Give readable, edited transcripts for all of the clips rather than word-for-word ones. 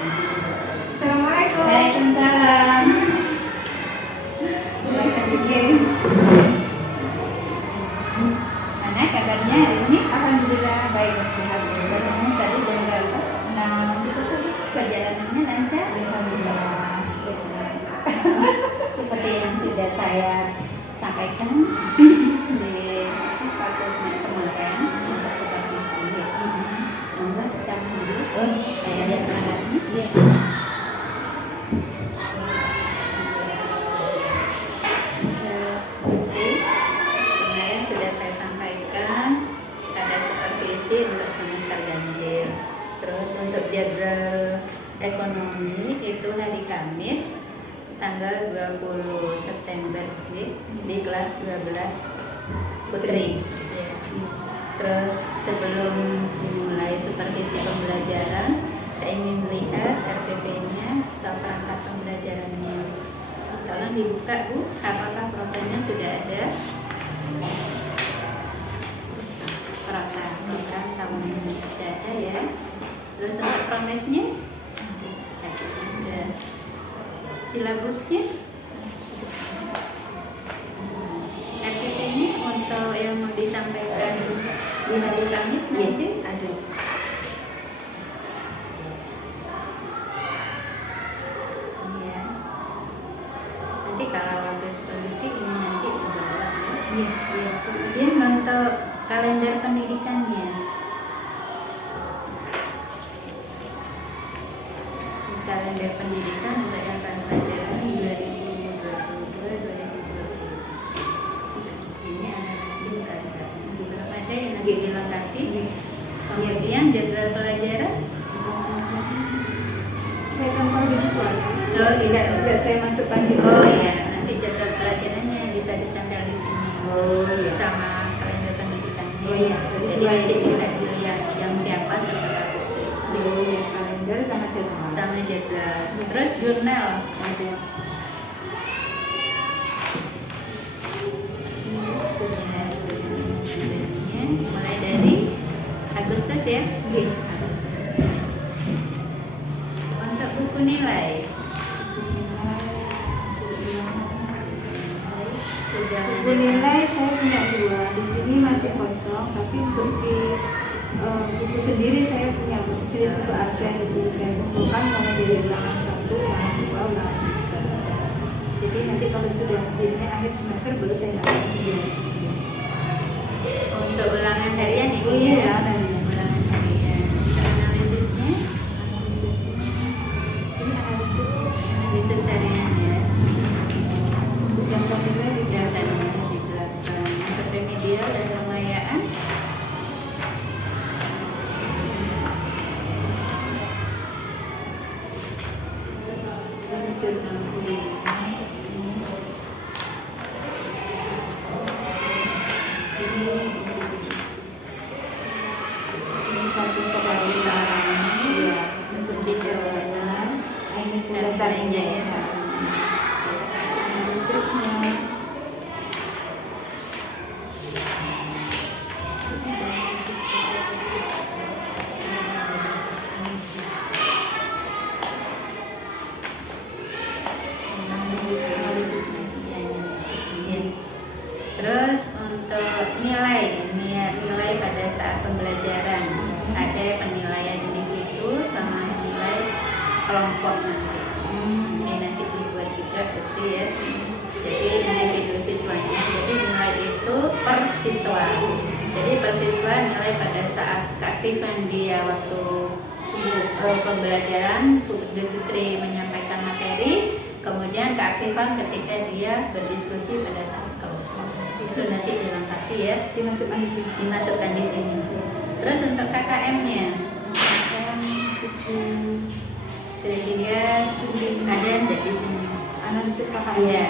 Assalamualaikum. Waalaikumsalam. Mana kabarnya hari ini? Alhamdulillah baik dan sehat. Kamu tadi jam berapa? Nah, itu tuh perjalanannya lancar. Alhamdulillah. Seperti yang sudah saya sampaikan di fakultas kemarin untuk supervisi. Monggo kesana dulu. Oh, saya lihat semangatnya. Kemarin sudah saya sampaikan ada supervisi untuk semester ganjil. Terus untuk jadwal ekonomi itu hari Kamis tanggal 20 September di kelas 12 Putri. Terus sebelum dimulai supervisi pembelajaran, saya ingin melihat RPP-nya atau perangkat pembelajarannya. Tolong dibuka Bu, apakah profilnya sudah ada? Program tahun ini sudah ada ya. Terus untuk promesnya ada. Silabusnya RPP-nya untuk yang mau disampaikan di hari Kamis nanti ada. Iya. Nanti kalau waktu supervisi ini nanti dibawa ya. Iya. Kemudian untuk kalender pendidikannya. Kalender pendidikan untuk yang akan pelajaran 2022-2023. Ini analisis ada beberapa ada yang lagi dilengkapi. Kemudian jadwal pelajaran. Saya tampal di buku. Oh iya, Enggak saya masukkan di oh iya, nanti jadwal pelajarannya bisa ditempel di sini. Oh iya. Sama kalender pendidikannya. Oh iya. Jadi nanti bisa dilihat jam berapa setelah Oh iya, kalender sama jadwal. sama jadwal. Terus jurnal ada. Jurnalnya mulai dari Agustus ya. Iya. Untuk buku nilai sudah Buku nilai saya punya 2. Di sini masih kosong, tapi untuk di buku sendiri saya punya jenis buku aksen itu saya kumpulkan mulai dari ulangan 1, ulangan 2, ulangan 3. Jadi nanti kalau sudah biasanya akhir semester baru saya dapat video. untuk ulangan harian ibu Iya, ya. dan Ulangan harian. Analisisnya ini analisis analisis harian ya. yang nilai di Dasarnya di belakang. Untuk remedial dan pemayaan. Jurnal kuliah. ini kartu sekali ya untuk jawaban ini Daftarnya pendatarnya ya. analisisnya analisisnya Ya. Terus untuk nilai pada saat pembelajaran ada penilaian individu sama nilai kelompok nanti. Ini nanti dibuat juga berarti ya. Jadi individu siswanya. Jadi nilai itu per siswa. Jadi per siswa nilai pada saat keaktifan dia waktu pembelajaran Bu Putri menyampaikan materi. Kemudian keaktifan ketika dia berdiskusi pada saat kelompok. Itu nanti dilengkapi ya, dimasukkan di sini dimasukkan di sini. Terus untuk KKM-nya, KKM 7 kriteria ada di sini. analisis KKM Iya.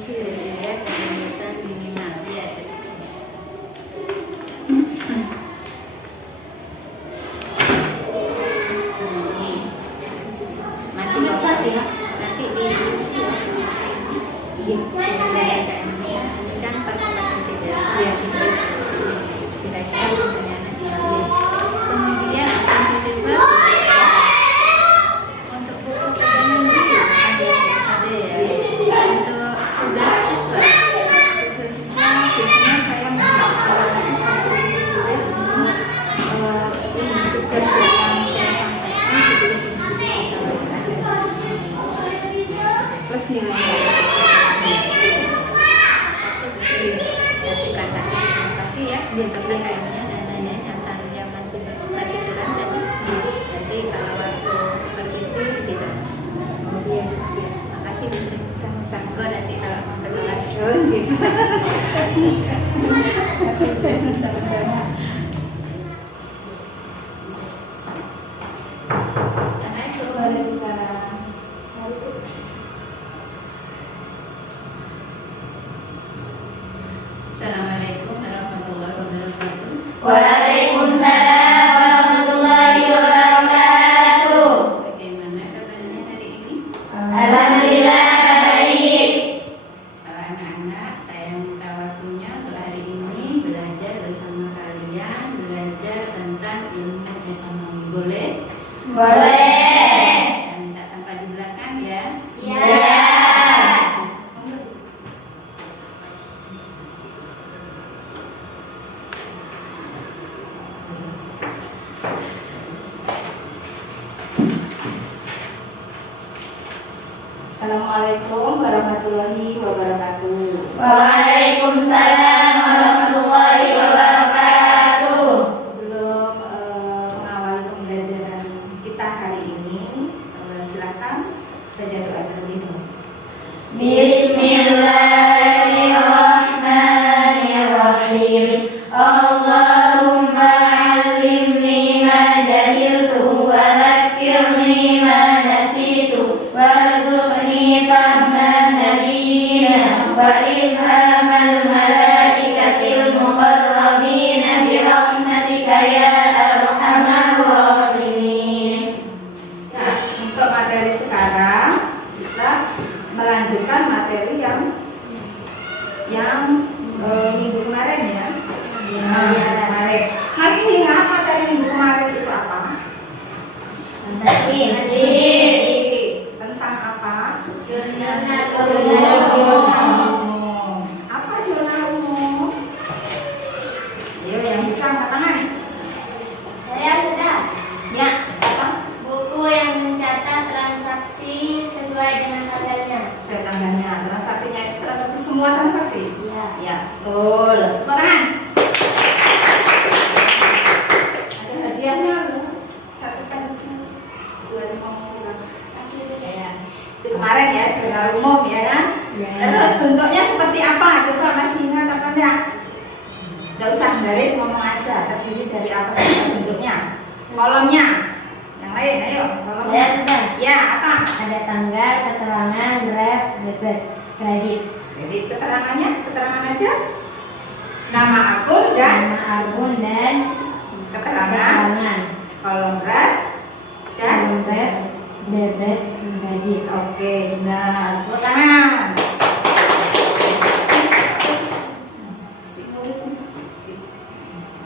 Kriteria kelulusan minimal ya. Masih lepas ya. Nanti di kan perkompetensi dasar. Kira-kira pertanyaan lagi. Kemudian Sama-sama. Waalaikumsalam. Assalamualaikum warahmatullahi wabarakatuh. Waalaikumsalam warahmatullahi wabarakatuh. Bagaimana kabarnya hari ini? Alhamdulillah baik. Para anak-anak, saya minta waktunya untuk hari ini belajar bersama kalian, belajar tentang ilmu ekonomi. Boleh? Boleh. Saya minta tempat di belakang ya. Ya. Assalamualaikum warahmatullahi wabarakatuh. Waalaikumsalam warahmatullahi wabarakatuh. Sebelum mengawali pembelajaran kita hari ini, silakan baca doa terlebih dahulu. Bismillahirrahmanirrahim. Allahumma 'allimni ma jahiltu wa dhakkirni ma nasitu warzuqni fahman nabiyyina wa ilhamal malaikatil muqarrabin bi rahmatika ya arhamar rahimin. Ya, untuk materi sekarang kita melanjutkan materi yang minggu kemarin ya. Kemarin. Masih ingat materi minggu kemarin itu apa? Masih. Tentang apa? Jurnal umum. Apa jurnal umum? Ayo yang bisa angkat tangan. Saya sudah. Ya, apa? Buku yang mencatat transaksi sesuai dengan tanggalnya. Sesuai tanggalnya. Transaksinya itu transaksi semua transaksi. Iya. Ya, betul. Tepuk tangan. Ada hadiahnya loh. Satu pensil. 250. Ya. Itu kemarin ya, jurnal umum ya kan? Ya. Terus bentuknya seperti apa? Coba masih ingat apa enggak? Enggak usah garis, ngomong aja. Terdiri dari apa saja bentuknya? Kolomnya. Yang lain, ayo. Kolomnya. Saya sudah. Ya, apa? Ada tanggal, keterangan, draft, debit, kredit. Jadi keterangannya, keterangan aja. Nama akun dan Nama akun dan keterangan. keterangan. Kolom draft dan Draft, debit, kredit. oke, benar. Tepuk tangan.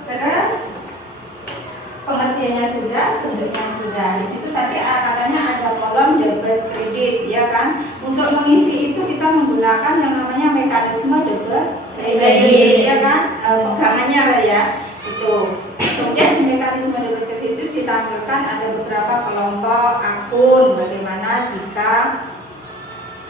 Terus pengertiannya sudah, bentuknya sudah. Di situ tadi katanya ada kolom debit kredit, ya kan? Untuk mengisi itu kita menggunakan yang namanya mekanisme debit kredit, ya kan? Pegangannya lah ya. Itu. Kemudian di mekanisme debit kredit itu ditampilkan ada beberapa kelompok akun. Bagaimana jika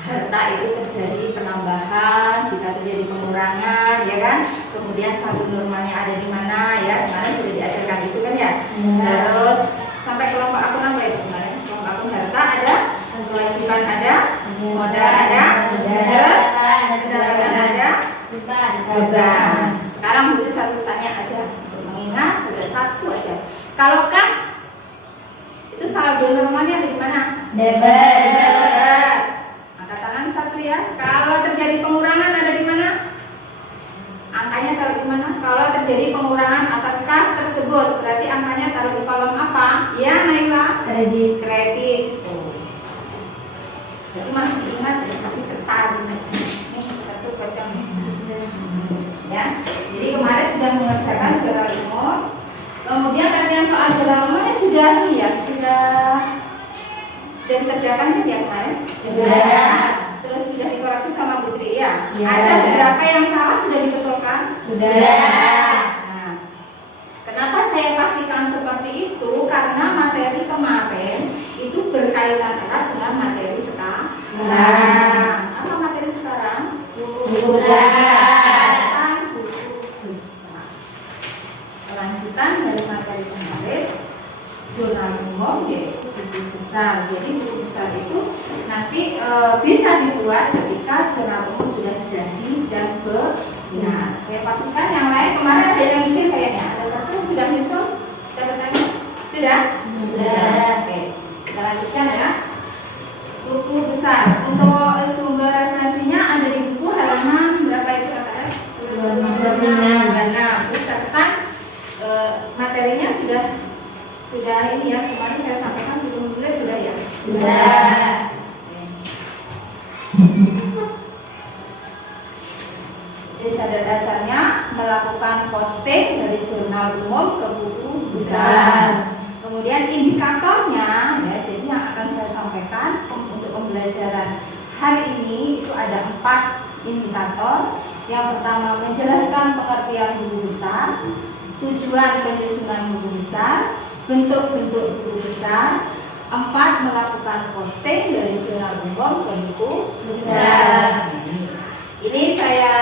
harta itu terjadi penambahan, jika terjadi pengurangan, ya kan? Kemudian saldo normalnya ada di mana, ya? Kemarin sudah diajarkan itu kan ya? Terus sampai kelompok akun apa itu kemarin? Kelompok akun harta ada, kewajiban ada, modal ada, terus pendapatan ada, beban. Sekarang dulu satu tanya aja untuk mengingat sudah satu aja. Kalau kas itu saldo normalnya ada di mana? Debit. Angkat tangan satu ya. Kalau terjadi pengurangan ada di mana? Angkanya taruh di mana? Kalau terjadi pengurangan atas kas tersebut, berarti angkanya taruh di kolom apa? Ya, Naila. Kredit. Kredit. Jadi masih ingat ya, masih cetar. Ini satu kocok nih. Ya. Jadi kemarin sudah mengerjakan jurnal umum. Kemudian latihan soal jurnal umumnya sudah ya, sudah dikerjakan kan ya kemarin? Sudah. Terus sudah dikoreksi sama Putri ya? Ya. Ada beberapa yang salah sudah dibetulkan? Sudah. Nah, kenapa saya pastikan seperti itu? Karena materi kemarin itu berkaitan erat dengan materi sekarang. Apa materi sekarang? Buku besar. Buku besar. Lanjutan dari materi kemarin jurnal umum yaitu buku besar. Jadi buku besar itu nanti bisa dibuat ketika jurnal umum sudah jadi dan benar. Saya pastikan yang lain kemarin ada yang izin kayaknya, ada satu yang sudah nyusul catatannya sudah? Sudah. Oke, kita lanjutkan ya. Buku besar untuk sumber referensinya ada di buku halaman berapa itu kakak? 26. Terus catatan materinya sudah ini ya, kemarin saya sampaikan sudah menulis sudah ya? Sudah. Jadi dasarnya melakukan posting dari jurnal umum ke buku besar. Kemudian indikatornya ya, jadi yang akan saya sampaikan untuk pembelajaran hari ini itu ada 4 indikator. Yang pertama menjelaskan pengertian buku besar, tujuan penyusunan buku besar, bentuk-bentuk buku besar. 4 melakukan posting dari jurnal umum ke buku besar. Ini saya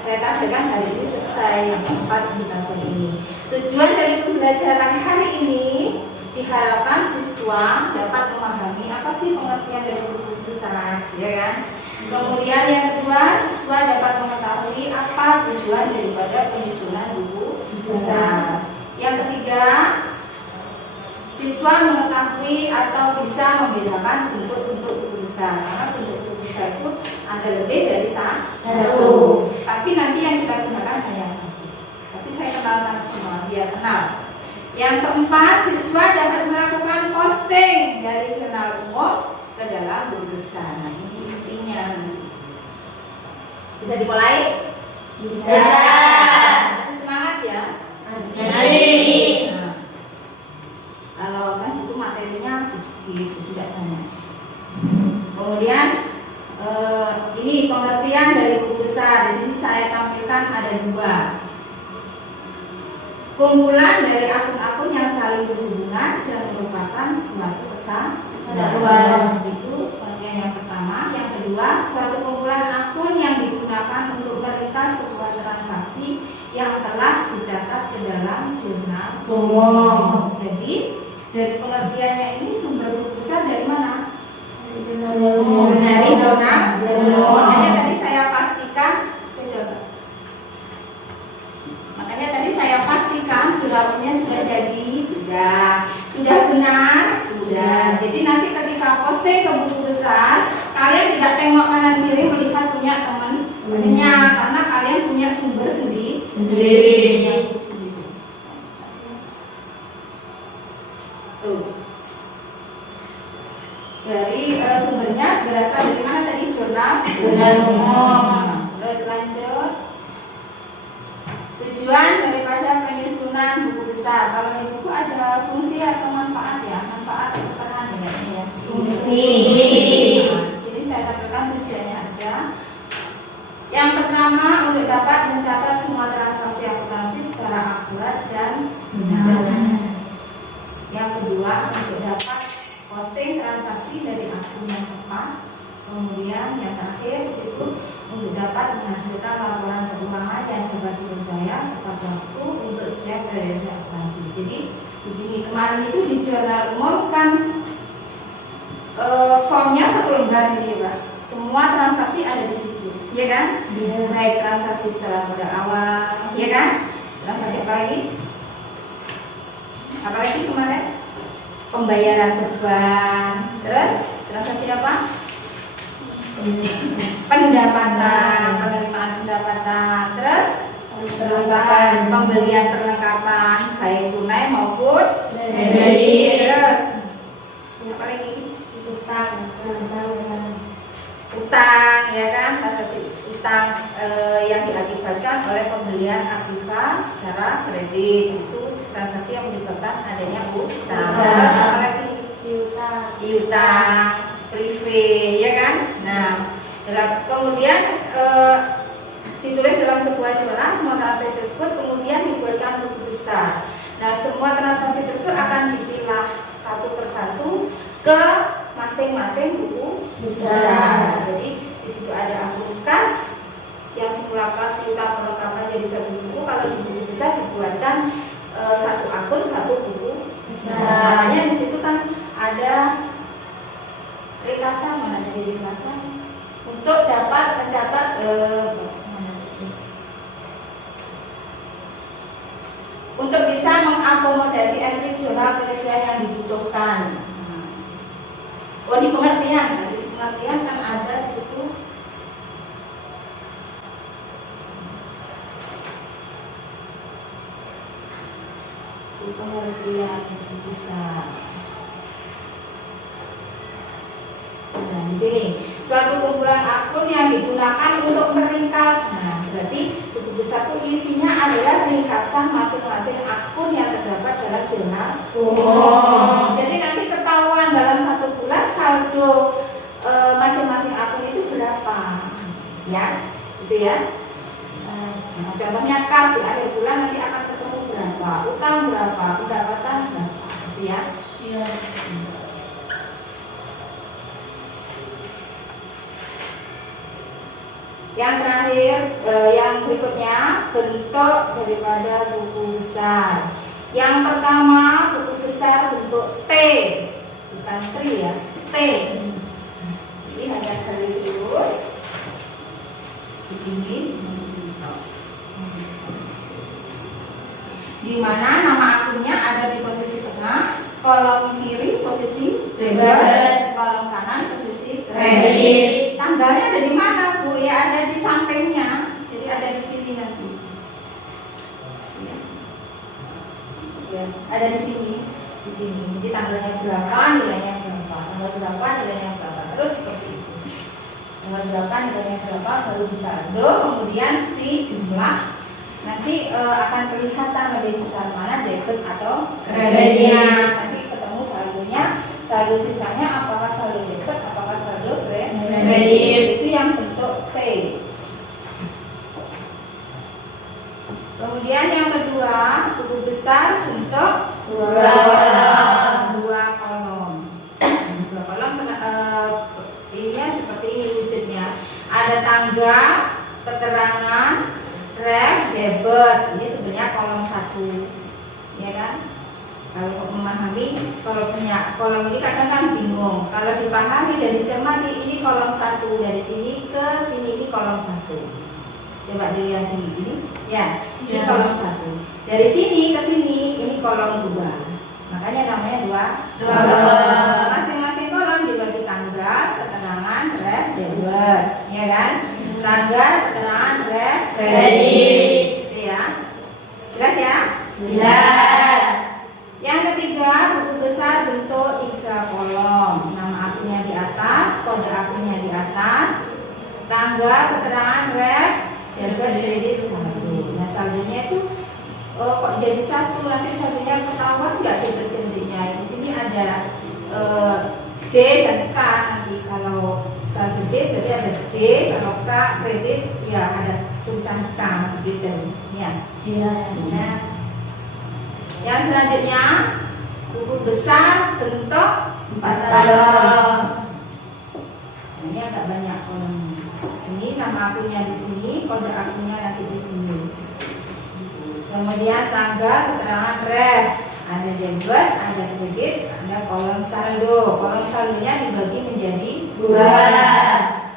saya tampilkan hari ini selesai yang 4 indikator ini. Tujuan dari pembelajaran hari ini diharapkan siswa dapat memahami apa sih pengertian dari buku besar, ya kan? Kemudian yang kedua, siswa dapat mengetahui apa tujuan daripada penyusunan buku besar. Yang ketiga, siswa mengetahui atau bisa membedakan bentuk-bentuk buku besar. Karena bentuk buku besar itu ada lebih dari satu. Tapi nanti yang kita gunakan hanya satu. Tapi saya kenalkan semua biar kenal. Yang keempat, siswa dapat melakukan posting dari jurnal umum ke dalam buku besar. Nah, ini intinya. Bisa dimulai? Bisa. Masih semangat ya? Masih. Nah, kalau kan itu materinya sedikit, tidak banyak. Kemudian ini pengertian dari buku besar. Jadi saya tampilkan ada 2. Kumpulan dari akun-akun yang saling berhubungan dan merupakan suatu kesatuan. Itu pengertian yang pertama. Yang kedua, suatu kumpulan akun yang digunakan untuk meringkas sebuah transaksi yang telah dicatat ke dalam jurnal umum. Jadi dari pengertiannya ini sumber buku besar dari mana? Dari jurnal umum. Makanya tadi saya pastikan jurnal umumnya sudah jadi, sudah benar, sudah. Jadi nanti ketika posting ke buku besar, kalian tidak tengok kanan kiri melihat punya teman-temannya, karena kalian punya sumber sendiri. Tuh. Dari sumbernya berasal dari mana tadi? Jurnal umum. Terus lanjut. Tujuan daripada penyusunan buku besar. Kalau di buku ada fungsi atau manfaat ya? Manfaat peran ya? Fungsi. Nah, di sini saya tampilkan tujuannya aja. Yang pertama, untuk dapat mencatat semua transaksi akuntansi secara akurat dan benar. Yang kedua, untuk dapat posting transaksi dari akun yang tepat. Kemudian yang terakhir itu untuk dapat menghasilkan laporan keuangan yang dapat dipercaya tepat waktu untuk setiap periode akuntansi. Jadi begini, kemarin itu di jurnal umum kan formnya 10 lembar ini Pak. Semua transaksi ada di situ, ya kan? Yeah. Baik transaksi secara modal awal, ya kan? Transaksi apa lagi? Apalagi kemarin? Pembayaran beban. Terus transaksi apa? Pendapatan, penerimaan pendapatan, terus perlengkapan, pembelian perlengkapan baik tunai maupun kredit. Terus apa lagi? Utang, ya kan? Transaksi utang yang diakibatkan oleh pembelian aktiva secara kredit, itu transaksi yang menyebabkan adanya utang. Terus apa lagi? Piutang privé, ya kan? Nah, kemudian ditulis dalam sebuah jurnal semua transaksi tersebut, kemudian dibuatkan buku besar. Nah, semua transaksi tersebut akan dipilah satu persatu ke masing-masing buku besar. Jadi di situ ada akun kas yang semula kas kita perlengkapan jadi satu buku. Kalau di buku besar dibuatkan satu untuk bisa mengakomodasi entry jurnal penyesuaian yang dibutuhkan. Oh, di pengertian, kan ada di situ. Di pengertian bisa. Nah, di sini suatu kumpulan akun yang digunakan untuk meringkas. Nah, berarti buku besar itu isinya adalah ringkasan masing-masing akun yang terdapat dalam jurnal. Jadi nanti ketahuan dalam satu bulan saldo masing-masing akun itu berapa, ya, gitu ya. Nah, contohnya kas di akhir bulan nanti akan ketemu berapa, utang berapa, pendapatan berapa, gitu ya. Iya. Yang terakhir, yang berikutnya bentuk daripada buku besar. Yang pertama buku besar bentuk T, bukan tri ya, T. Jadi hanya garis lurus begini, di mana nama akunnya ada di posisi tengah, kolom kiri posisi debit, kolom kanan posisi kredit. Tanggalnya ada di mana, Bu? Ya ada di sampingnya. Jadi ada di sini nanti. Ya, ada di sini. Di sini. Jadi tanggalnya berapa, nilainya berapa. Tanggal berapa, nilainya berapa. Terus seperti itu. Tanggal berapa, nilainya berapa, baru disaldo, kemudian dijumlah. Nanti akan kelihatan lebih besar mana debit atau kreditnya. Nanti ketemu saldonya. Saldo sisanya apakah saldo debit, apakah saldo kredit. Itu yang bentuk T. Kemudian yang kedua, buku besar bentuk dua kolom. Dua kolom ininya seperti ini wujudnya. Ada tanggal, keterangan, ref, debit. Ini sebenarnya kolom 1, ya kan? Kalau memahami, kalau punya kolom ini kadang kan bingung. Kalau dipahami dan dicermati, ini kolom 1, dari sini ke sini ini kolom 1. Coba dilihat ini, ya, ini kolom 1. Dari sini ke sini ini kolom 2. Makanya namanya dua kolom. Masing-masing kolom dibagi tanggal, keterangan, ref, debit, ya kan? Tanggal, keterangan, ref, kredit. Gitu ya. Jelas ya? Jelas. Yang ketiga, buku besar bentuk 3 kolom. Nama akunnya di atas, kode akunnya di atas, tanggal, keterangan, ref, debit, kredit, saldo. Nah, saldonya itu kok jadi 1, nanti saldonya ketahuan nggak debit kreditnya. Di sini ada D dan K nanti. Kalau saldo D berarti ada D, kalau K kredit ya ada tulisan K gitu. Ya. Iya. Yang selanjutnya buku besar bentuk 4 kolom. Ini agak banyak kolomnya. Ini nama akunnya di sini, kode akunnya nanti di sini. Kemudian tanggal, keterangan ref, ada debit, ada kredit, ada kolom saldo. Kolom saldonya dibagi menjadi 2.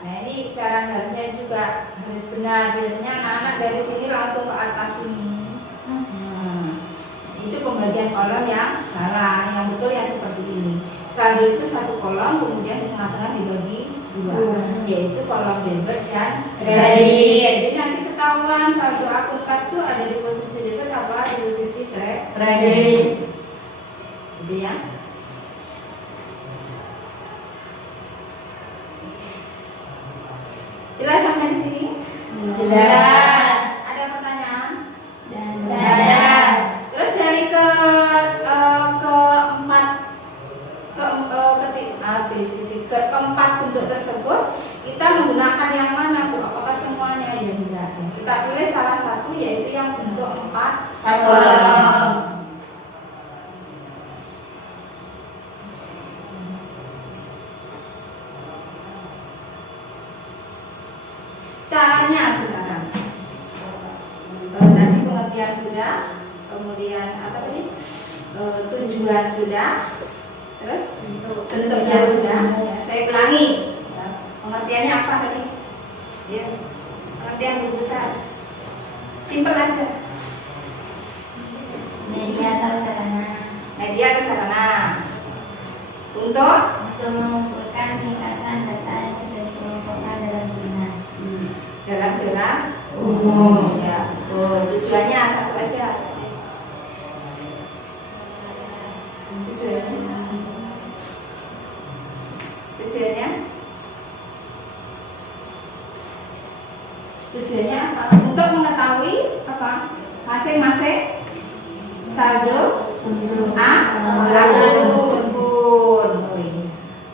Nah, ini cara harusnya juga harus benar. Biasanya anak-anak dari sini langsung ke atas ini. Itu pembagian kolom yang salah. Yang betul yang seperti ini. Saldo itu 1 kolom, kemudian di tengah-tengah dibagi 2, yaitu kolom debit dan kredit. Jadi nanti ketahuan saldo akun kas itu ada di posisi debit apa di posisi kredit. Gitu ya. Jelas sampai di sini? Jelas. Ada pertanyaan? Jelas. Terus dari keempat bentuk tersebut kita menggunakan yang mana, Bu? Apakah semuanya? Ya tidak. Kita pilih salah satu, yaitu yang bentuk 4 kolom. Caranya sekarang. Tadi pengertian sudah, kemudian apa tadi? Tujuan sudah. Terus bentuknya sudah. Ya, saya ulangi. Ya, pengertiannya apa tadi? Ya, pengertian buku besar. Simpel aja. ya sarana. Untuk mengumpulkan ringkasan data yang sudah dikelompokkan dalam jurnal. dalam jurnal umum ya. Tujuannya satu aja. Tujuannya apa? Untuk mengetahui apa? Masing-masing saldo akun.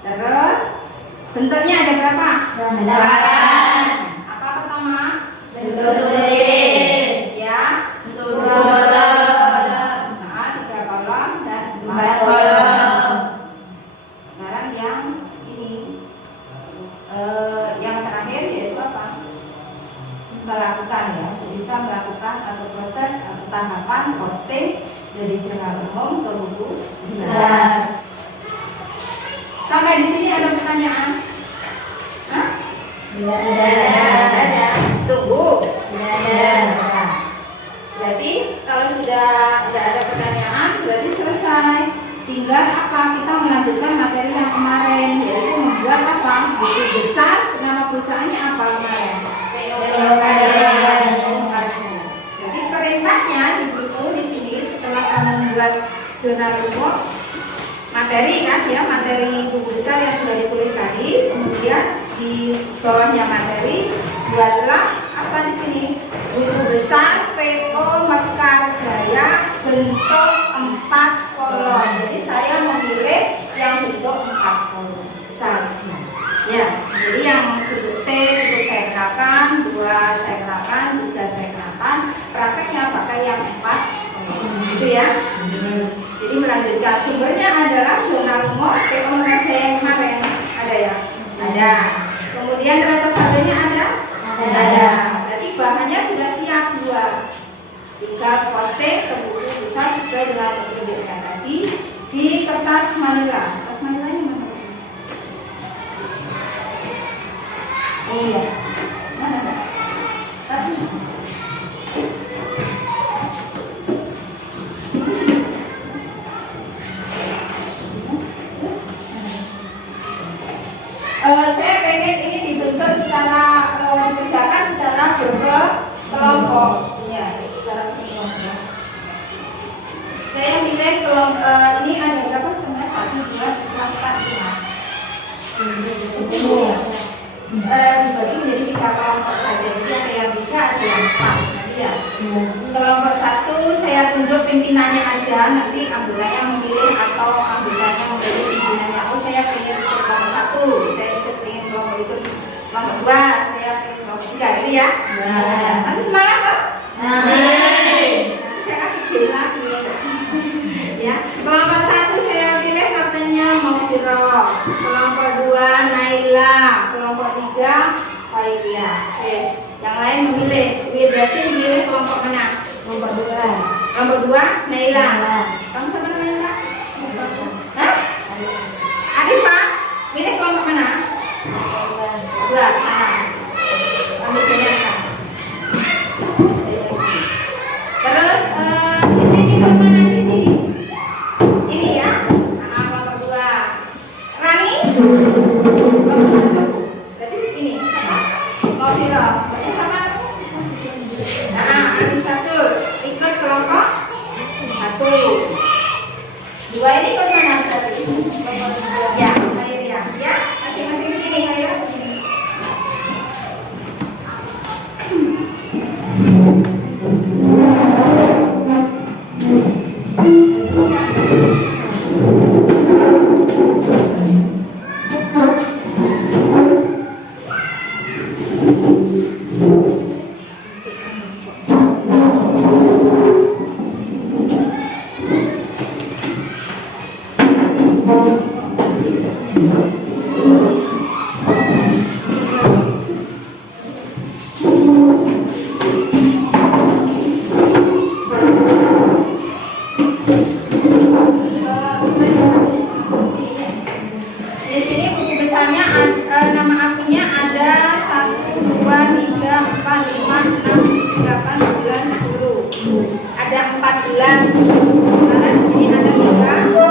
Terus bentuknya ada berapa? 8. Apa pertama? Bentuk lirik. Ya. Bentuk kolom. Nah, 3 kolom dan 4 kolom. Sekarang yang ini yang terakhir yaitu apa? Melakukan ya, bisa melakukan atau proses atau tahapan posting dari jurnal umum ke buku besar. Sampai di sini ada pertanyaan? Hah? Tidak Tidak ada. Sungguh? Tidak ada. Nah, berarti kalau sudah tidak ada pertanyaan berarti selesai. Tinggal apa? Kita melanjutkan materi yang kemarin, yaitu membuat apa? Buku besar. Nama perusahaannya apa kemarin? Jadi perintahnya di buku di sini setelah kamu membuat jurnal umum materi kan ya, materi buku besar yang sudah ditulis tadi, kemudian di bawahnya materi buatlah apa di sini? Buku besar PO Mekarjaya bentuk 4 kolom. Jadi saya memilih yang bentuk 4 kolom saja. Ya, jadi yang bentuk T itu saya kerahkan, 2 saya kerahkan, 3 saya kerahkan. Prakteknya pakai yang 4 gitu ya. Jadi melanjutkan sumbernya adalah jurnal umum PO Mekarjaya yang kemarin ada ya, ada. Kemudian neraca saldonya ada, ada. Berarti bahannya sudah siap 2. Tinggal posting ke buku besar sesuai dengan yang diberikan tadi di kertas manila. Kertas manilanya mana? Oh iya, mana ada? Kertasnya. Saya pengen ini dibentuk secara dikerjakan secara berkelompok. Ya, secara berkelompok. Saya milih kelompok ini ada berapa sebenarnya? 1, 2, 3, 4, 5. 10 ya. Dibagi menjadi 3 kelompok saja. Jadi ada yang 3, ada yang 4. Nanti ya. Kelompok 1 saya tunjuk pimpinannya aja. Nanti anggotanya memilih atau anggotanya memilih pimpinannya. Oh saya pengen ikut kelompok 1, saya pengen kelompok itu kelompok 2, saya pengen kelompok 3 gitu ya. Masih semangat kok? Nanti saya kasih game lagi ya. Kelompok 1 saya pilih katanya Maufiro, kelompok 2 Naila, kelompok 3 Khairia. Oke, yang lain memilih. Wirdasin memilih kelompok mana? Kelompok 2. Kelompok 2 Naila. Kamu siapa namanya Kak? Hah? Arifah, pilih kelompok mana? 2 sana. Ambil jalan. Terus ini kelompok mana Cici? Ini ya. Kelompok 2. Rani? Kelompok 1. Berarti ini sama. Mau Viro, banyak sama. Satu ikut kelompok 1. 2 ini ikut mana? Ya, saya ya. Ya, masing-masing begini kayak begini. Di sini buku besarnya nama akunnya ada 1, 2, 3, 4, 5, 6, 7, 8, 9, 10. Ada 14. Karena di sini ada 3.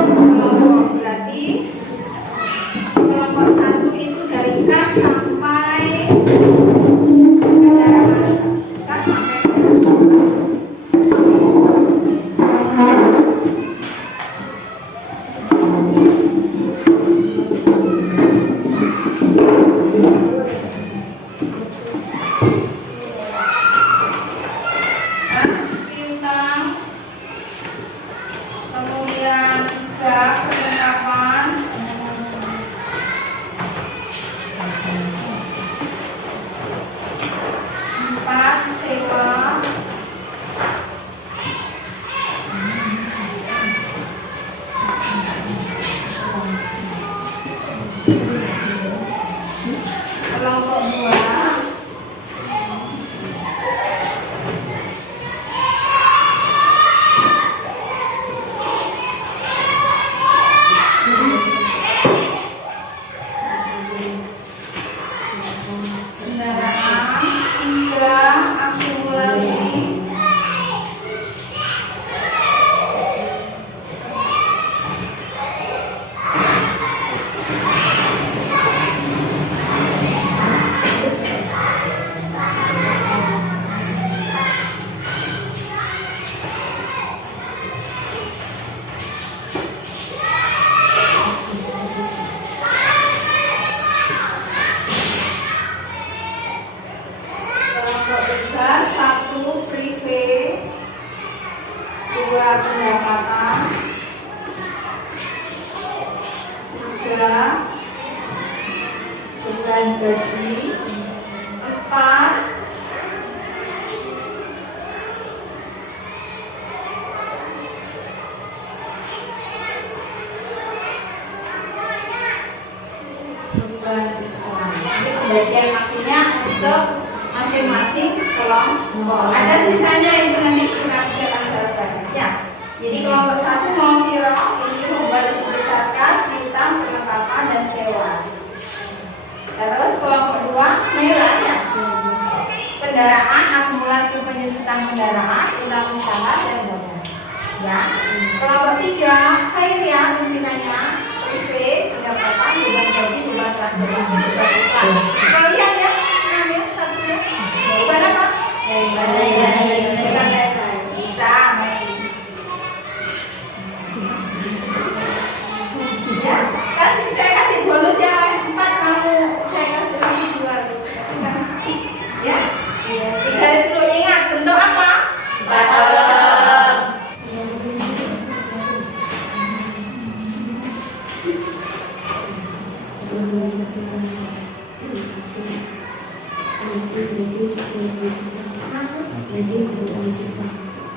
2 pendapatan, 3 beban gaji, 4 Jadi pembagian waktunya untuk masing-masing kelompok. Ada sisanya itu nanti kita bisa antara ya. Jadi kelompok 1 mau Viro ini membuat buku sarkas, piutang, perlengkapan dan sewa. Terus kelompok 2 merah ya. Kendaraan, akumulasi penyusutan kendaraan, utang usaha dan modal. Ya. Kelompok 3 Khairia pimpinannya. Pendapatan, beban gaji, beban transportasi, beban utang. Kalau lihat ya, namanya satunya beban apa? Beban lain-lain. Bisa main. Ya, saya kasih bonus yang lain 4, kamu saya kasih lagi 2. Ya, 3 dulu ingat bentuk apa? Batolong.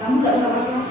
Kamu nggak usah apa-apa.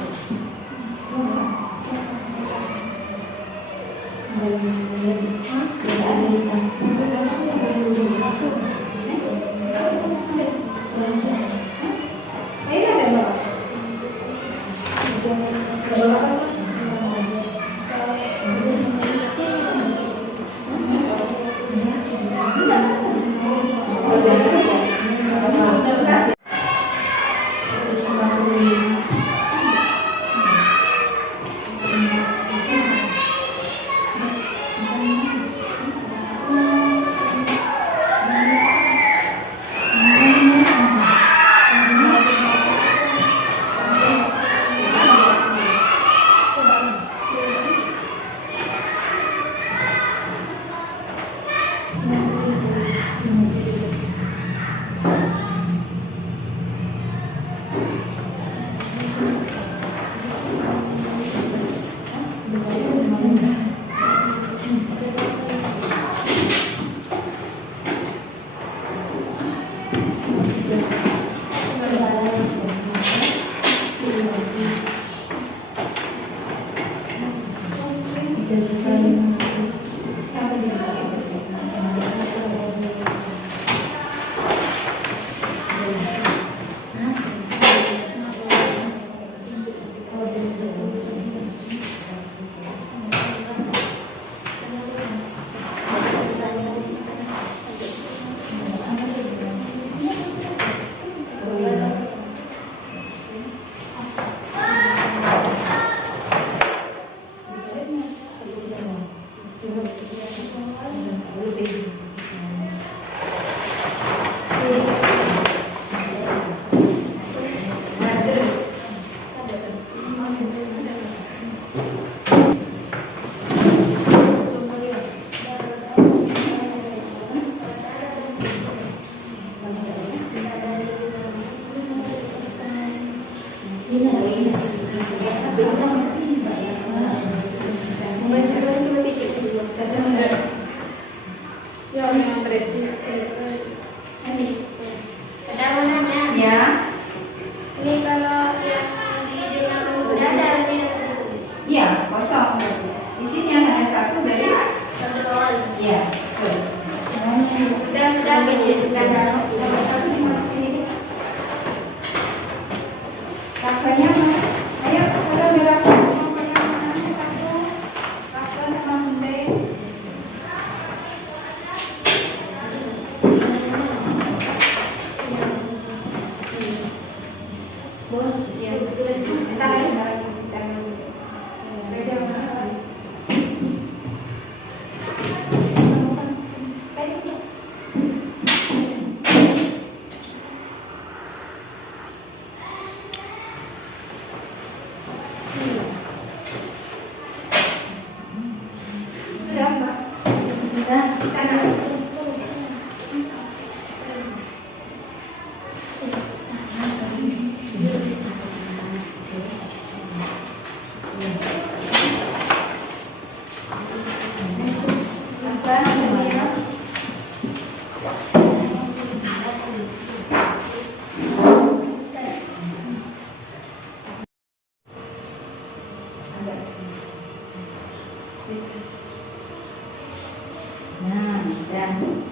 Ayo,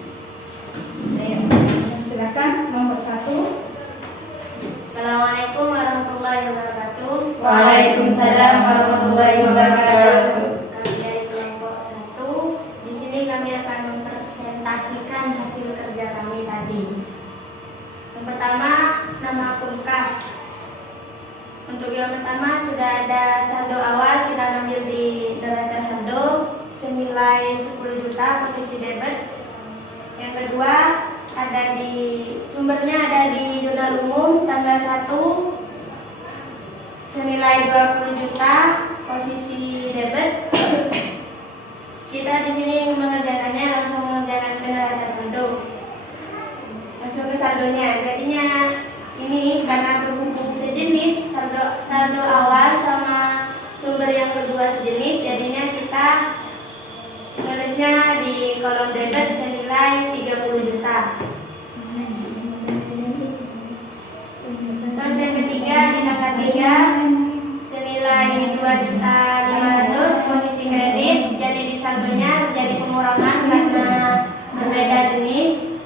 silakan nomor 1. Assalamualaikum warahmatullahi wabarakatuh. Waalaikumsalam warahmatullahi wabarakatuh. Kami dari kelompok 1. Di sini kami akan mempresentasikan hasil kerja kami tadi. Yang pertama, nama akun kas. Untuk yang pertama sudah ada saldo awal, kita ambil di neraca saldo senilai 10 juta posisi debit. Yang kedua, ada di sumbernya ada di jurnal umum tanggal 1 senilai 20 juta posisi debit. Kita di sini mengerjakannya langsung mengerjakan ke neraca saldo. Langsung ke saldonya. Jadinya ini karena berhubung sejenis saldo awal sama sumber yang kedua sejenis, jadinya kita tulisnya di kolom debit senilai 30 juta. Terus yang ketiga di tanggal 3 senilai 2.500.000 posisi kredit, jadi di saldonya terjadi pengurangan karena berbeda jenis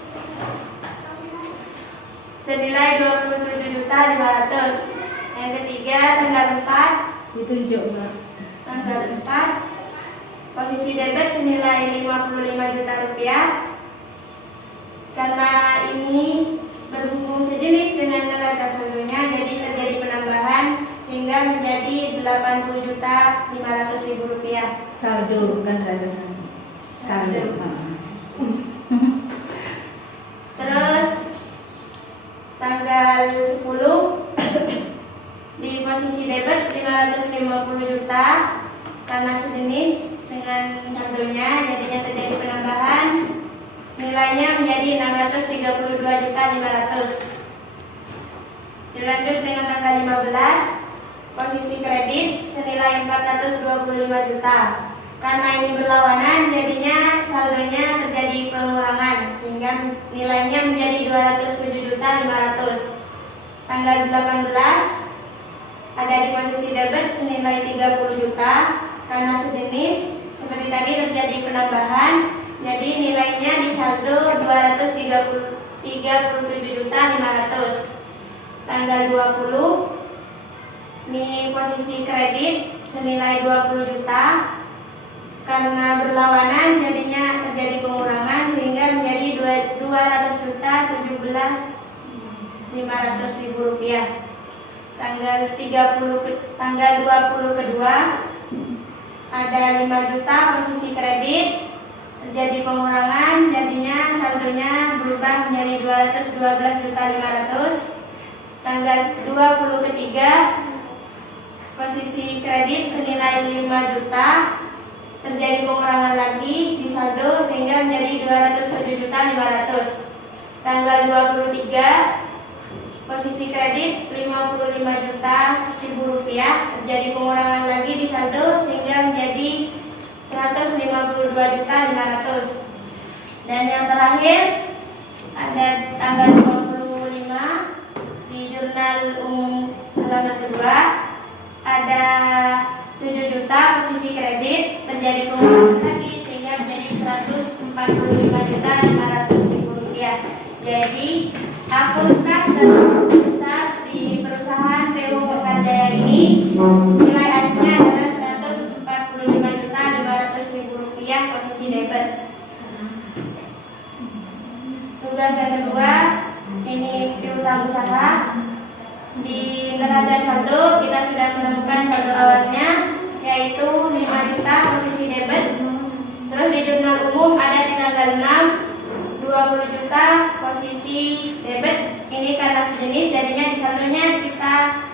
senilai 27.500.000. Yang ketiga tanggal 4 Ditunjuk Mbak. tanggal 4 posisi debit senilai 55 juta rupiah. Karena ini berhubung sejenis dengan neraca saldonya, jadi terjadi penambahan hingga menjadi 80.500.000 rupiah. Saldo bukan neraca saldo. Saldo. Terus tanggal 10 di posisi debit 550 juta karena sejenis dengan saldonya, jadinya terjadi penambahan nilainya menjadi 632.500.000. Dilanjut dengan tanggal 15 posisi kredit senilai 425 juta. Karena ini berlawanan, jadinya saldonya terjadi pengurangan sehingga nilainya menjadi 207.500.000. Tanggal 18 ada di posisi debit senilai 30 juta karena sejenis seperti tadi terjadi penambahan, jadi nilainya di saldo 237.500.000. Tanggal 20 ini posisi kredit senilai 20 juta karena berlawanan, jadinya terjadi pengurangan sehingga menjadi 200.017.500.000 rupiah. Tanggal 20 kedua ada 5 juta posisi kredit, terjadi pengurangan, jadinya saldonya berubah menjadi 212.500.000. Tanggal 20 ketiga posisi kredit senilai 5 juta, terjadi pengurangan lagi di saldo sehingga menjadi 207.500.000. Tanggal 23 posisi kredit 55 juta rupiah, terjadi pengurangan lagi di saldo sehingga menjadi 152.500.000. Dan yang terakhir ada tanggal 25 di jurnal umum halaman kedua ada 7 juta posisi kredit, terjadi pengurangan lagi sehingga menjadi 145.500.000 rupiah. Jadi akun kas dan akun besar di perusahaan PU Mekarjaya ini nilai akhirnya adalah 145.500.000 rupiah posisi debit. Tugas yang kedua ini piutang usaha. Di neraca saldo kita sudah menemukan saldo awalnya yaitu 5 juta posisi debit. Terus di jurnal umum ada di tanggal 6 20 juta posisi debit. Ini karena sejenis, jadinya di saldonya kita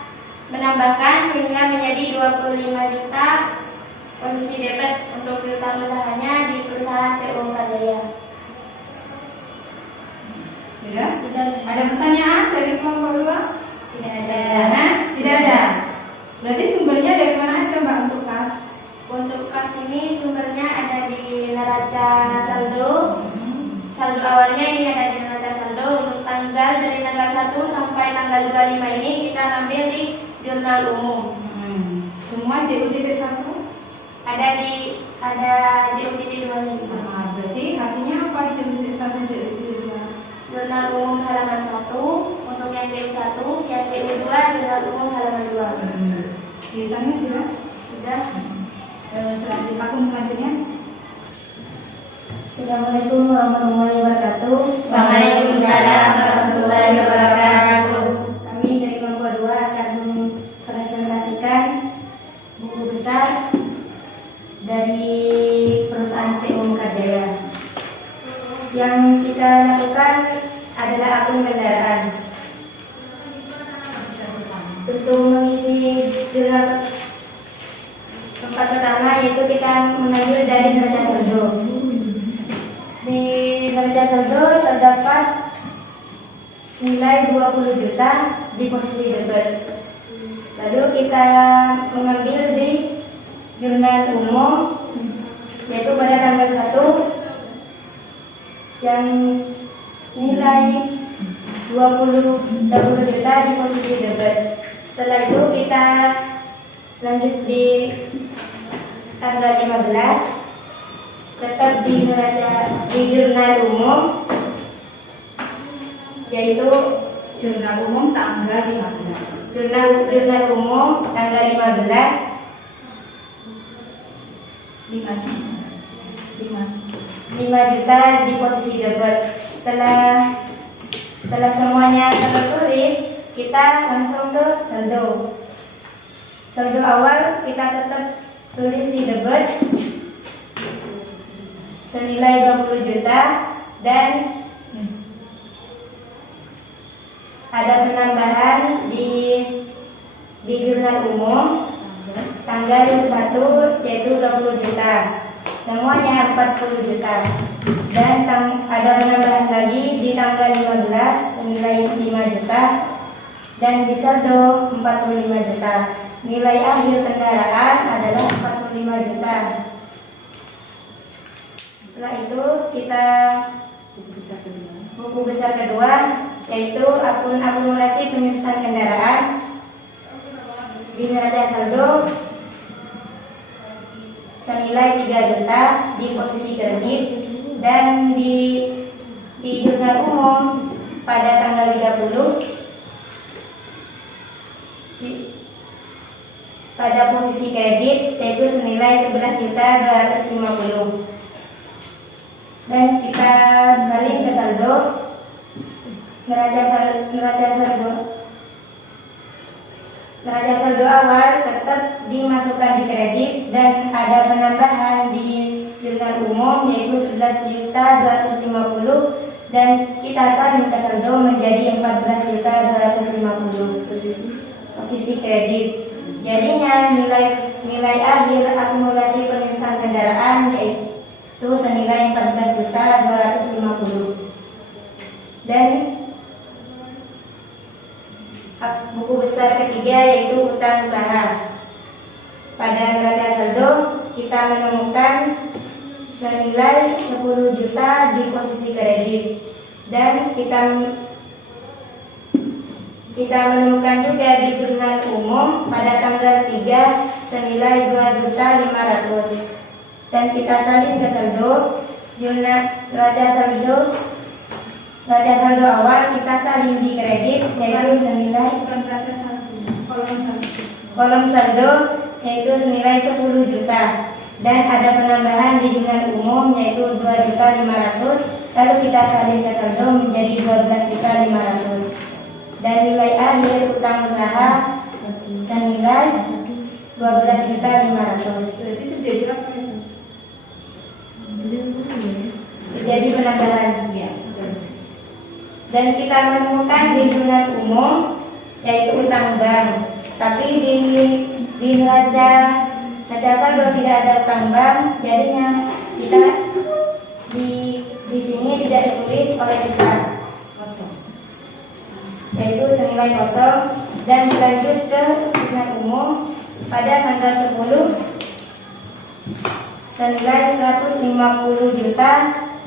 menambahkan sehingga menjadi 25 juta posisi debit untuk piutang usahanya di perusahaan PU Mekarjaya. Sudah? Ada pertanyaan dari kelompok 2? Tidak ada. Nah, tidak ada. Berarti sumbernya dari mana aja Mbak untuk kas? Untuk kas ini sumbernya ada di neraca saldo. Saldo awalnya ini ada di neraca saldo. Untuk tanggal dari tanggal 1 sampai tanggal 25 ini kita ambil di jurnal umum. Semua JUT 1? Ada JUT 2 ini. Berarti artinya apa Ditanya sudah? Sudah. Selanjutnya, akun selanjutnya. Assalamualaikum warahmatullahi wabarakatuh. Waalaikumsalam warahmatullahi wabarakatuh. Kami dari kelompok 2 akan mempresentasikan buku besar dari perusahaan PU Mekarjaya. Yang kita lakukan adalah akun kendaraan. Untuk mengisi jurnal tempat pertama yaitu kita mengambil dari neraca saldo. Di neraca saldo terdapat nilai 20 juta di posisi debit. Lalu kita mengambil di jurnal umum yaitu pada tanggal 1 yang nilai 20 juta di posisi debit. Setelah itu kita lanjut di tanggal 15 tetap di jurnal umum yaitu Jurnal umum tanggal 15. jurnal umum tanggal 15 5 juta di posisi debit. Setelah semuanya tertulis, kita langsung ke saldo. Saldo awal kita tetap tulis di debit senilai 20 juta dan ada penambahan di jurnal umum tanggal 1 yaitu 20 juta. Semuanya 40 juta. Dan ada penambahan lagi di tanggal 15 senilai 5 juta dan di saldo 45 juta. Nilai akhir kendaraan adalah 45 juta. Setelah itu kita buku besar kedua yaitu akun akumulasi penyusutan kendaraan. Di neraca saldo senilai 3 juta di posisi kredit dan di jurnal umum pada tanggal 30 pada posisi kredit yaitu senilai 11.250.000 dan kita salin ke saldo neraca saldo awal tetap dimasukkan di kredit dan ada penambahan di jurnal umum yaitu 11.250.000 dan kita salin ke saldo menjadi 14.250.000 posisi kredit. Jadinya nilai akhir akumulasi penyusutan kendaraan yaitu senilai 14.250.000. Dan buku besar ketiga yaitu utang usaha. Pada neraca saldo kita menemukan senilai 10 juta di posisi kredit dan kita menemukan juga di jurnal umum pada tanggal 3 senilai 2.500.000 dan kita salin ke saldo jurnal neraca saldo awal kita salin di kredit yaitu senilai kolom saldo yaitu senilai 10 juta dan ada penambahan di jurnal umum yaitu 2.500.000 lalu kita salin ke saldo menjadi 12.500.000 dan nilai akhir utang usaha senilai 12.500.000. Berarti terjadi apa itu? Terjadi penambahan. Iya. Dan kita menemukan di jurnal umum yaitu utang bank. Tapi di neraca saldo tidak ada utang bank, jadinya kita di sini tidak ditulis oleh kita Kosong. yaitu senilai kosong dan dilanjut ke jurnal umum pada tanggal 10 senilai 150 juta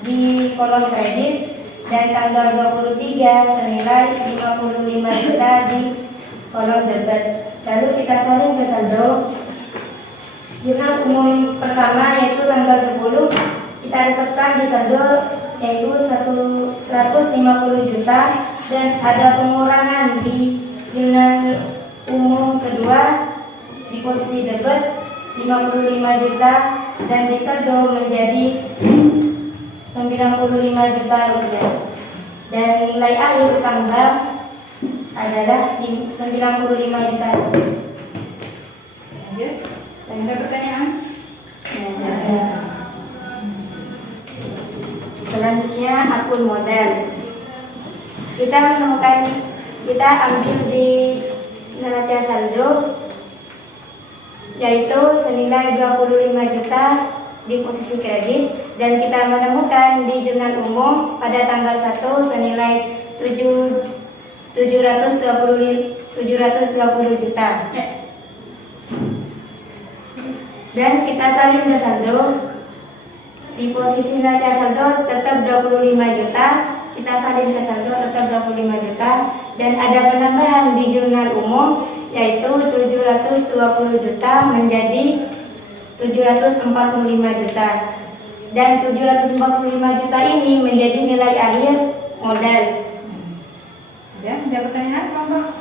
di kolom kredit dan tanggal 23 senilai 55 juta di kolom debit. Lalu kita salin ke saldo jurnal umum pertama yaitu tanggal 10 kita tetapkan di saldo yaitu 150 juta dan ada pengurangan di jurnal umum kedua di posisi debit 55 juta dan di saldo menjadi 95 juta rupiah. Dan nilai akhir utang bank adalah 95 juta. Lanjut. Ada pertanyaan? Selanjutnya akun modal. Kita ambil di neraca saldo yaitu senilai 25 juta di posisi kredit, dan kita menemukan di jurnal umum pada tanggal 1 senilai 720 juta. Dan kita salin ke saldo. Di posisi neraca saldo tetap 25 juta, kita salin ke saldo tetap 25 juta, dan ada penambahan di jurnal umum yaitu 720 juta menjadi 745 juta. Dan 745 juta ini menjadi nilai akhir modal. Ada pertanyaan, kelompok?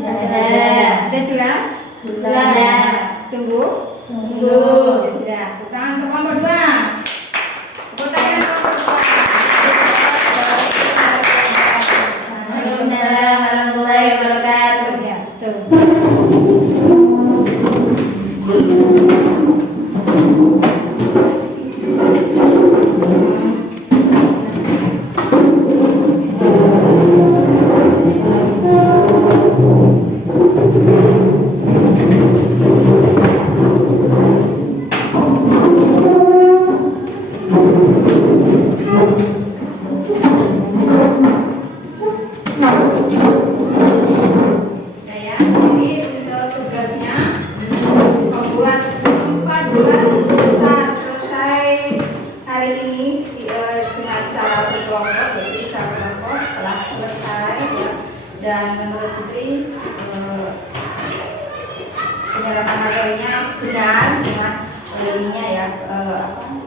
Ada. Ada jelas? Jelas. Sungguh? Sungguh. Ya sudah. Tepuk tangan untuk kelompok 2. Tepuk tangan kelompok 2. Warahmatullahi wabarakatuh. Ya, betul. Saya jadi untuk tugasnya membuat 14 buku besar selesai hari ini dengan cara berkelompok, jadi kita kelompok telah selesai ya. Dan menurut Putri penyerapan materinya benar dengan ininya ya,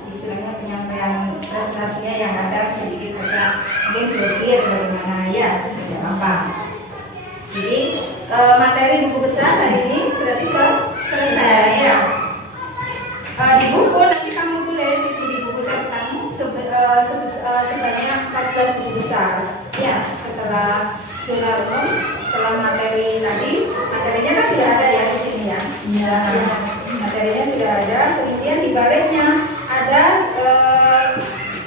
istilahnya penyampaian presentasinya yang ada sedikit agak mungkin berlebih bagaimana ya, tidak apa. Jadi materi buku besar hari ini berarti selesai ya. Di buku nanti kamu tulis itu di buku catatanmu sebanyak 14 buku besar ya. Setelah jurnal umum, setelah materi tadi, materinya kan sudah ada ya di sini ya. Nah, materinya sudah ada, kemudian di baliknya ada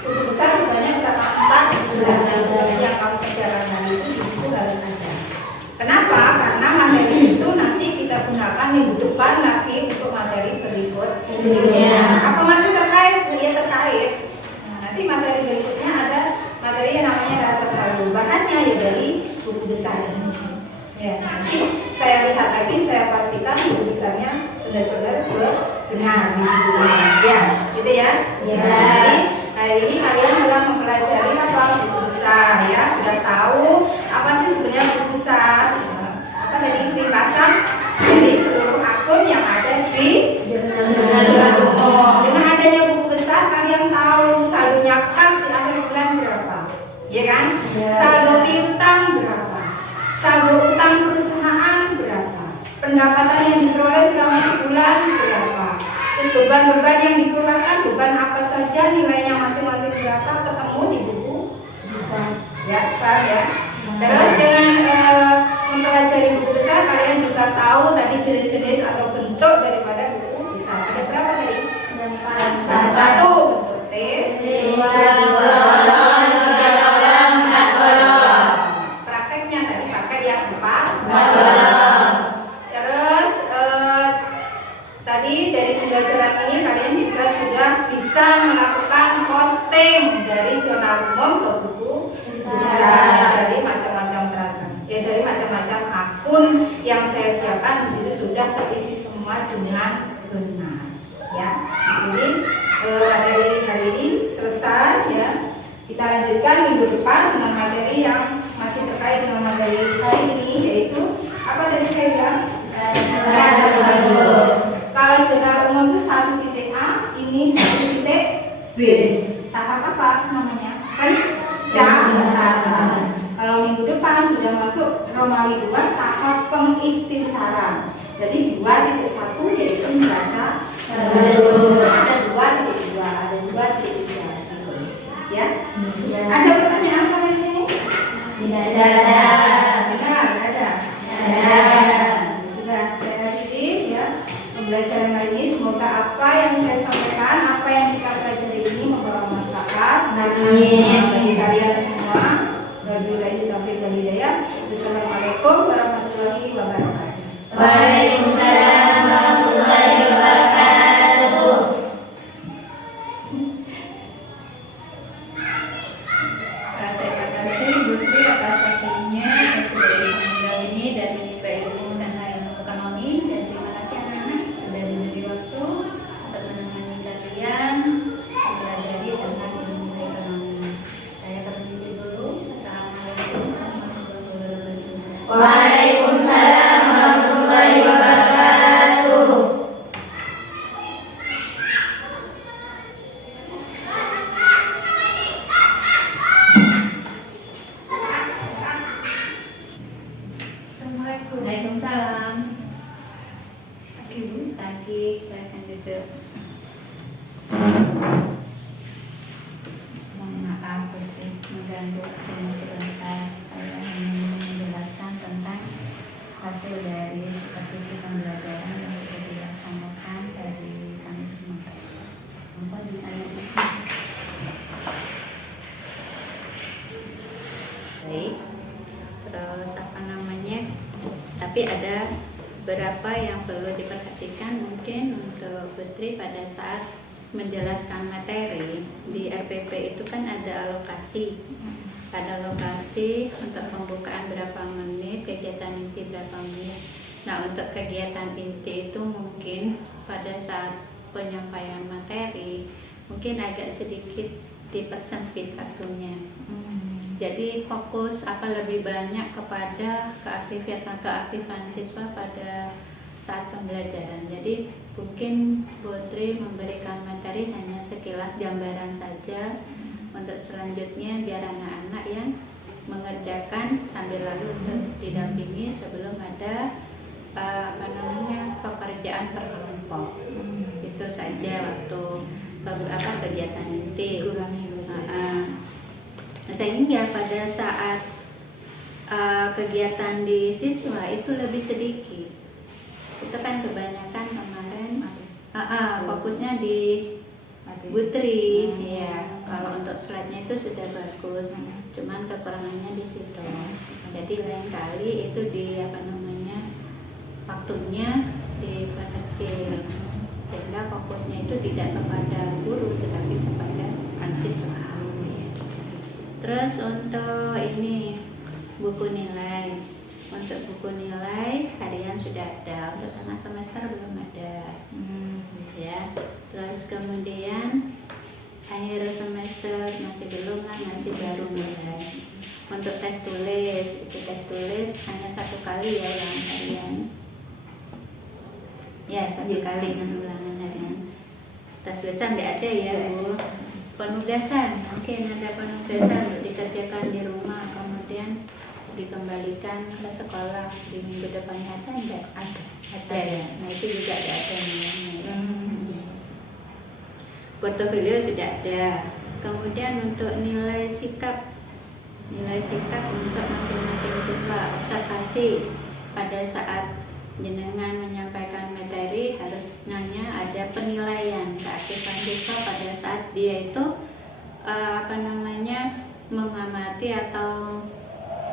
buku besar sebanyak 14 yang kamu kerjakan hari itu di buku harus ada. Kenapa? Karena materi itu nanti kita gunakan minggu depan lagi untuk materi berikutnya. Apa masih terkait? Ya terkait. Nah, nanti materi berikutnya ada materi yang namanya rasa saldo. Bahannya ya dari buku besar ini. Ya, nanti saya lihat lagi, saya pastikan buku besarnya benar-benar benar di bukunya. Ya, gitu ya. Ya. Jadi hari ini kalian telah mempelajari apa buku besar ya, sudah tahu apa sih sebenarnya buku besar. Apa tadi ringkasan dari seluruh akun yang ada di jurnal umum. Dengan adanya buku besar, kalian tahu saldonya kas di akhir bulan berapa, ya kan? Ya. Saldo piutang berapa, saldo utang perusahaan berapa, pendapatan yang diperoleh selama sebulan berapa, terus beban-beban yang dikeluarkan, beban apa saja, nilainya masing-masing berapa, ketemu di buku ya, Pak ya. Terus dengan mempelajari buku besar, kalian juga tahu tadi jenis-jenis atau bentuk daripada buku besar. Ada berapa tadi? 1 bentuk T, 2 kolom, 3 kolom, 4 kolom. Prakteknya tadi pakai yang 4 kolom. Terus tadi dari pembelajaran ini kalian juga sudah bisa melakukan posting dari jurnal umum ke buku besar, dari macam-macam transaksi, dari macam-macam akun yang saya siapkan di situ sudah terisi semua dengan benar. Ya, jadi materi hari ini selesai ya. Kita lanjutkan minggu depan dengan materi yang masih terkait dengan materi hari ini, yaitu apa tadi saya bilang? Neraca saldo. Kalau jurnal umum itu 1.A, ini 1.B. Tahap apa namanya? Pencatatan. Kalau minggu depan sudah masuk Romawi 2, tahap pengikhtisaran. Jadi 2.1 pembelajaran kali ini. Semoga apa yang saya sampaikan, apa yang kita pelajari ini membawa manfaat bagi kalian semua. Wabillahi taufiq wal hidayah. Wassalamualaikum warahmatullahi wabarakatuh. Waalaikumsalam warahmatullahi wabarakatuh. Terima kasih Bu Tri atas waktunya yang sudah dipanggil ini dan menimba ilmu tentang ilmu ekonomi, dan terima kasih anak-anak sudah diberi waktu untuk menemani kalian mempelajari tentang ilmu ekonomi. Saya permisi dulu. Assalamualaikum warahmatullahi wabarakatuh. Waalaikumsalam warahmatullahi wabarakatuh. Assalamualaikum. Waalaikumsalam. Oke Bu. Pagi, silakan duduk. Mohon maaf untuk mengganggu waktunya sebentar. Saya ingin menjelaskan tentang hasil dari supervisi pembelajaran yang sudah dilaksanakan dari kami semua. Mungkin bisa lihat. Baik. Terus apa namanya? Tapi ada beberapa yang perlu diperhatikan mungkin untuk Putri pada saat menjelaskan materi di RPP itu kan ada alokasi. Ada alokasi untuk pembukaan berapa menit, kegiatan inti berapa menit. Nah, untuk kegiatan inti itu mungkin pada saat penyampaian materi mungkin agak sedikit dipersempit waktunya. Jadi fokus apa lebih banyak kepada keaktifan siswa pada saat pembelajaran. Jadi mungkin Putri memberikan materi hanya sekilas gambaran saja. Untuk selanjutnya biar anak-anak yang mengerjakan sambil lalu untuk didampingi sebelum ada pekerjaan per kelompok. Itu saja waktu kegiatan inti. Sehingga pada saat kegiatan di siswa itu lebih sedikit. Itu kan kebanyakan kemarin fokusnya di Putri, ya. Kalau untuk slide-nya itu sudah bagus, cuman kekurangannya di situ. Jadi lain kali itu waktunya diperkecil, sehingga fokusnya itu tidak kepada guru tetapi kepada siswa. Terus untuk ini buku nilai. Untuk buku nilai harian sudah ada, untuk tengah semester belum ada. Ya. Terus kemudian akhir semester masih belum lah, masih baru mulai. Untuk tes tulis, itu tes tulis hanya 1 kali ya yang harian. Ya, 1 kali dengan ulangan harian. Tes tulisan tidak ada ya Bu. Penugasan, mungkin ada penugasan untuk dikerjakan di rumah, kemudian dikembalikan ke sekolah di minggu depannya ada enggak? Ada ya. Nah itu juga ada nilainya. Portofolio sudah ada. Kemudian untuk nilai sikap untuk masing-masing siswa, observasi pada saat jenengan menyampaikan materi harus ada penilaian keaktifan siswa pada saat dia itu mengamati atau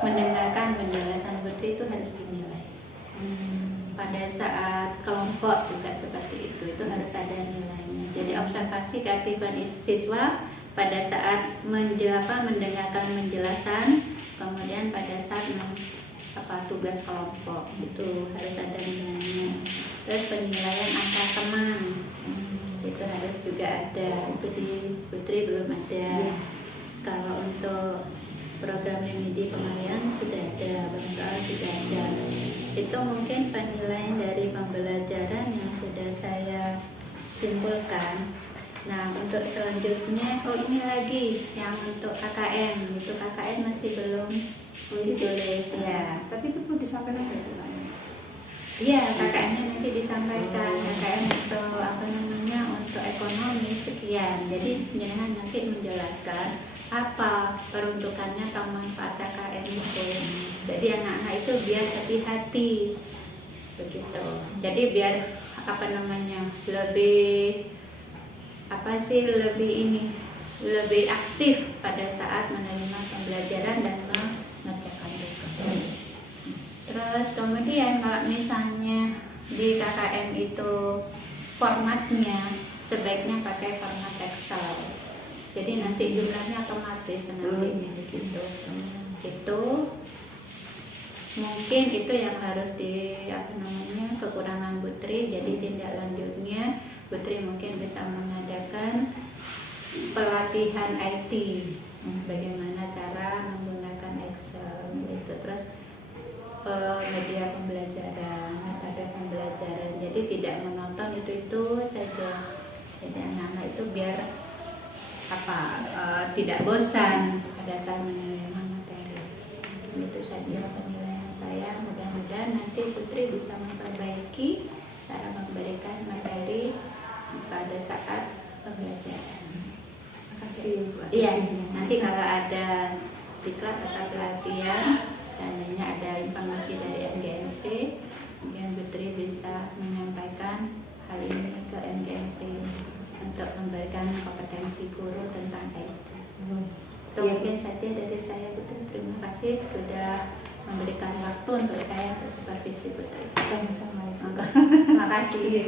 mendengarkan penjelasan Putri itu harus dinilai. Pada saat kelompok juga seperti itu harus ada nilainya. Jadi observasi keaktifan siswa pada saat mendengarkan penjelasan, kemudian pada saat tugas kelompok itu harus ada nilainya. Terus penilaian antar teman itu harus juga ada. Itu di Putri belum ada. Kalau untuk program remedi pengalihan sudah ada, soal sudah ada. Itu mungkin penilaian dari pembelajaran yang sudah saya simpulkan. Nah, untuk selanjutnya, ini lagi yang untuk KKM. Itu KKM masih belum ditulis ya. Tapi itu perlu disampaikan ke Bu. Iya, KKM-nya nanti disampaikan. KKM untuk ekonomi sekian. Jadi jenengan nanti menjelaskan apa peruntukannya atau manfaat KKM itu. Jadi anak-anak itu biar hati-hati begitu. Jadi biar lebih aktif pada saat menerima pembelajaran dan mengerjakan tugas. Terus kemudian kalau misalnya di KKN itu formatnya sebaiknya pakai format Excel. Jadi nanti jumlahnya otomatis nanti begitu. Itu mungkin itu yang harus kekurangan Putri. Jadi tindak lanjutnya Putri mungkin bisa mengadakan pelatihan IT, bagaimana cara menggunakan Excel itu, terus media pembelajaran, metode pembelajaran. Jadi tidak menonton itu saja. Jadi anak-anak itu biar tidak bosan pada saat menerima materi. Itu saja penilaian saya. Mudah-mudahan nanti Putri bisa memperbaiki cara memberikan materi pada saat pembelajaran. Iya, nanti kalau ada diklat atau pelatihan, seandainya ada informasi dari MGMP, mungkin Putri bisa menyampaikan hal ini ke MGMP untuk memberikan kompetensi guru tentang IT. Itu mungkin saja dari saya, Putri. Terima kasih sudah memberikan waktu untuk saya untuk supervisi Putri. Sama-sama. Terima kasih.